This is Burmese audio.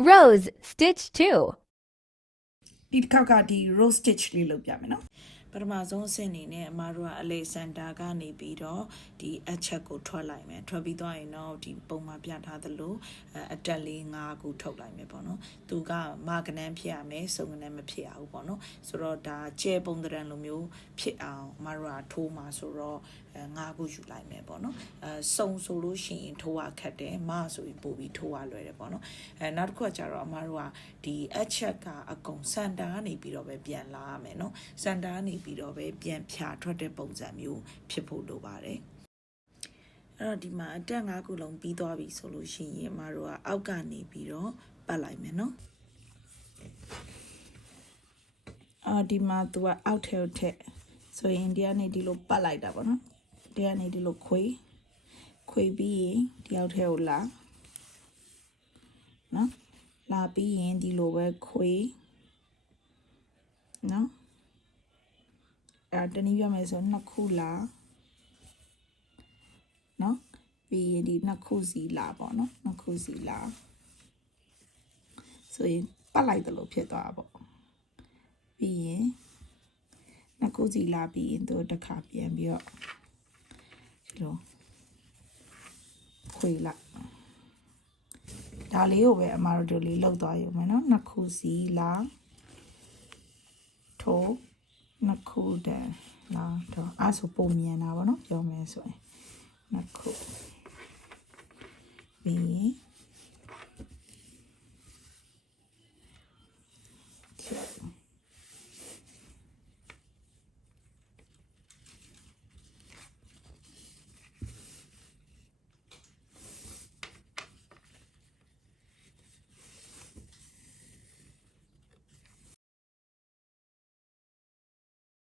Rose, stitch 2. ဒီတစ်ခေါက်ကဒီ row stitch လေးလုပ်ပြမယ်နော် ပထမဆုံးအဆင့်အနေနဲ့အမတို့ကအလေစင်တာကနေပြီးတော့ဒီအချက်ကိုထွက်လိုက်မယ်ထွက်ပြီးသွားရင်တော့ဒီပုံမှာပြထားသလိုအတက်လေး5ခုထုတ်လိုက်မယ်ပေါ့နော်သူကမာကနန်းဖြစ်ရမယ်စုံကနန်းမဖြစ်ရဘူးပေါ့နော်ဆိုတော့ဒါကျဲပုံတရံလိုမျိုးဖြစ်အောင်အမတို့ကထိုးမှာဆိုတော့5ခုယူလိုက်မယ်ပေါ့နော်စုံဆိုလို့ရှိရင်ထိုးရခက်တယ်မဆိုရင်ပို့ပြီးထိုးရလွယ်တယ်ပေါ့နော်နောက်တစ်ခုကကျတော့အမတို့ကဒီအချက်ကအကုန်စန်တာကနေပြီးတော့ပဲပြန်လာရမယ်နော်စန်တာကနေပြီးတော့ပဲပြန်ဖြာထွက်တဲ့ပုံစံမျိုးဖြစ်ဖို့လိုပါတယ်အဲ့တော့ဒီမှာအတက်5ခုလုံးပြီးသွားပြီဆိုလို့ရှိရင်အမတို့ကအောက်ကနေပြီးတော့ပတ်လိုက်မယ်နော်ဒီမှာသူကအောက်ထဲကိုထည့်ဆိုရင်ဒီကနေဒီလိုပတ်လိုက်တာပေါ့နော်ဒီကနေဒီလိုခွေပြီးရင်ဒီအောက်ထဲကိုလာနော်လာပြီးရင်ဒီလိုပဲခွေနော်တနည်းပြောမယ်ဆို2ခုလာနော်ပြီးရင်ဒီ2ခုစီလာပေါ့နော်2ခုစီလာဆိုရင်ပတ်လိုက်တယ်လို့ဖြစ်သွားတာပေါ့ပြီးရင်2ခုစီလာပြီးရင်သူတစ်ခါပြန်ပြီးတော့ဒီလိုခွေလိုက်ဒါလေးကိုပဲအမတို့ဒီလေးလောက်သွားရုံပဲเนาะ2ခုစီလာထိုး2ခုတည်းလာတော့အဲ့ဆိုပုံမြန်တာပေါ့เนาะပြောမယ်ဆိုရင်2ခုပြီးချ